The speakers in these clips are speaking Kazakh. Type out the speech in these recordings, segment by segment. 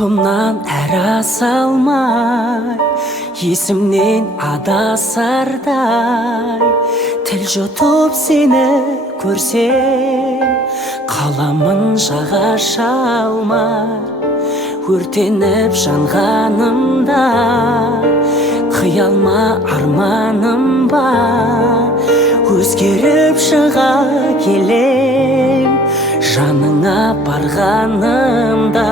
қалпымнан әра салмай, есімнен адасардай, тіл жұтып сені көрсем, қаламын жаға шалмай, өртеніп жанғанымда, қиялма арманым бар, өзгеріп шыға келем, жаныңа барғанымда.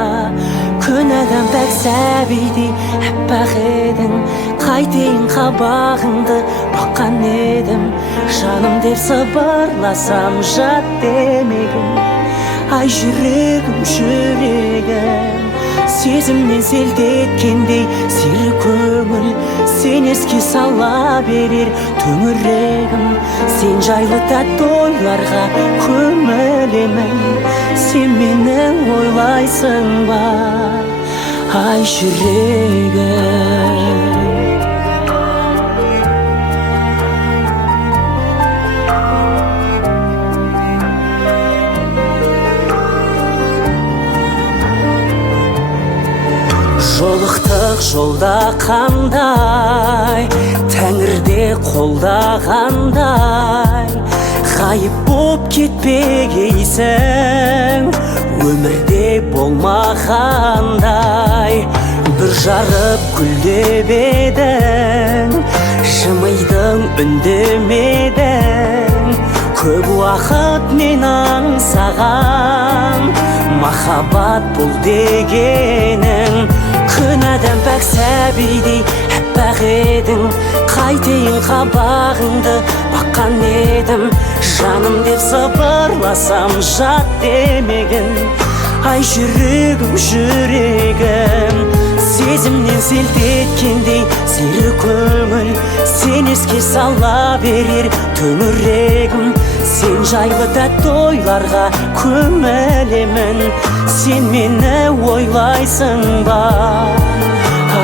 Күн адам пәк сәбидей әппақ едің, қайтейін қабағыңды баққан едім, жаным деп сыбырласам жат демегін. Ай жүрегім, жүрегім, сезімнен селт еткендей сері көңіл, сен еске сала берер төңірегім. Сен жайлы тәтті ойларға көмілемін, сен мені ойлайсың ба, ай жүрегім. Жолықтық жолда қандай, тәңірде қолдағандай, ғайып боп кетпегейсің, өмірде болмағандай. Бір жарып гүлдеп едің, жымидың үндемедің, көп уақыт мен аңсаған махаббат бұл дегенің. Күн адам пәк сәбидей әппақ едің, қайтейін қабағыңды баққан едім, жаным деп сыбырласам жат демегін. Ай жүрегім, жүрегім, сезімнен селт еткендей сері көңіл, сен еске сала берер төңірегім. Сен жайлы тәтті ойларға көмілемін, сен мені ойлайсың ба,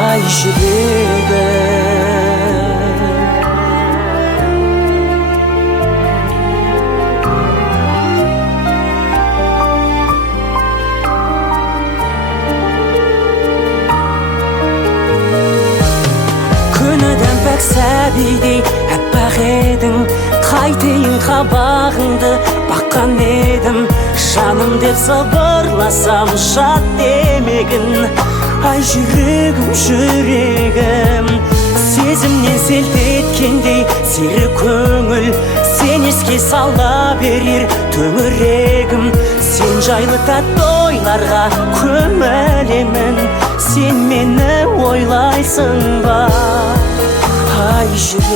ай жүрегім. Күн адам пәк сәбидей әппақ едің, қайтейін қабағыңды баққан едім, жаным деп сыбырласам жат демегін. Ай жүрегім, жүрегім, сезімнен селт еткендей сері көңіл, сен еске сала берер төңірегім. Сен жайлы тәтті ойларға көмілемін, сен мені ойлайсың ба, ай жүрегім.